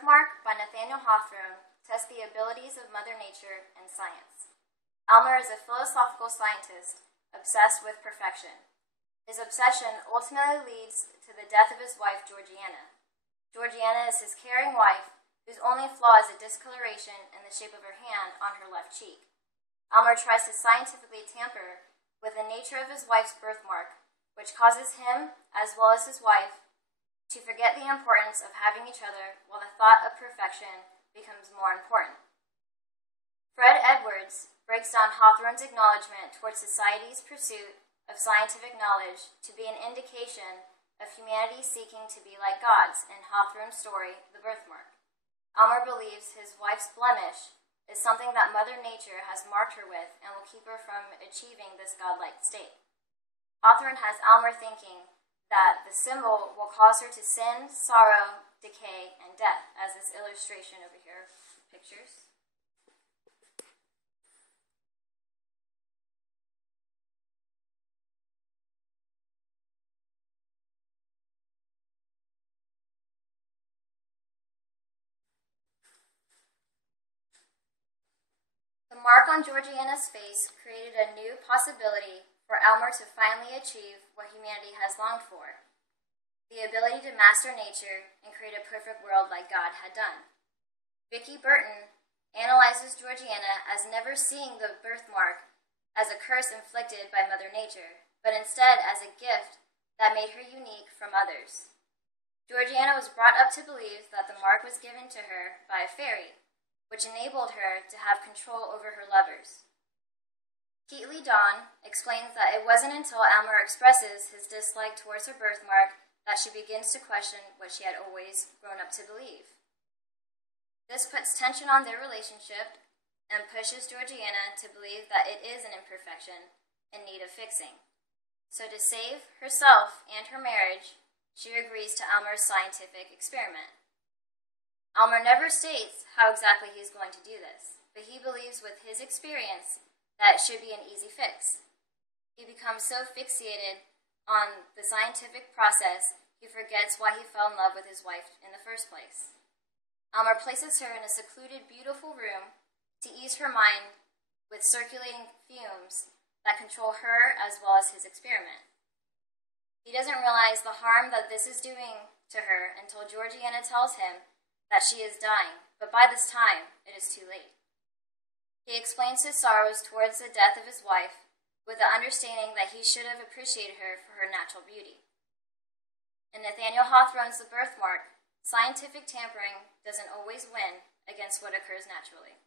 Birthmark by Nathaniel Hawthorne tests the abilities of Mother Nature and science. Elmer is a philosophical scientist obsessed with perfection. His obsession ultimately leads to the death of his wife, Georgiana. Georgiana is his caring wife, whose only flaw is a discoloration in the shape of her hand on her left cheek. Elmer tries to scientifically tamper with the nature of his wife's birthmark, which causes him, as well as his wife, to forget the importance of having each other while the thought of perfection becomes more important. Fred Edwards breaks down Hawthorne's acknowledgement towards society's pursuit of scientific knowledge to be an indication of humanity seeking to be like gods in Hawthorne's story, The Birthmark. Elmer believes his wife's blemish is something that Mother Nature has marked her with and will keep her from achieving this godlike state. Hawthorne has Elmer thinking that the symbol will cause her to sin, sorrow, decay, and death, as this illustration over here pictures. The mark on Georgiana's face created a new possibility for Elmer to finally achieve what humanity has longed for, the ability to master nature and create a perfect world like God had done. Vicki Burton analyzes Georgiana as never seeing the birthmark as a curse inflicted by Mother Nature, but instead as a gift that made her unique from others. Georgiana was brought up to believe that the mark was given to her by a fairy, which enabled her to have control over her lovers. Keatley Dawn explains that it wasn't until Elmer expresses his dislike towards her birthmark that she begins to question what she had always grown up to believe. This puts tension on their relationship and pushes Georgiana to believe that it is an imperfection in need of fixing. So to save herself and her marriage, she agrees to Elmer's scientific experiment. Elmer never states how exactly he is going to do this, but he believes with his experience that it should be an easy fix. He becomes so fixated on the scientific process, he forgets why he fell in love with his wife in the first place. Elmer places her in a secluded, beautiful room to ease her mind with circulating fumes that control her as well as his experiment. He doesn't realize the harm that this is doing to her until Georgiana tells him that she is dying, but by this time, it is too late. He explains his sorrows towards the death of his wife with the understanding that he should have appreciated her for her natural beauty. In Nathaniel Hawthorne's The Birthmark, scientific tampering doesn't always win against what occurs naturally.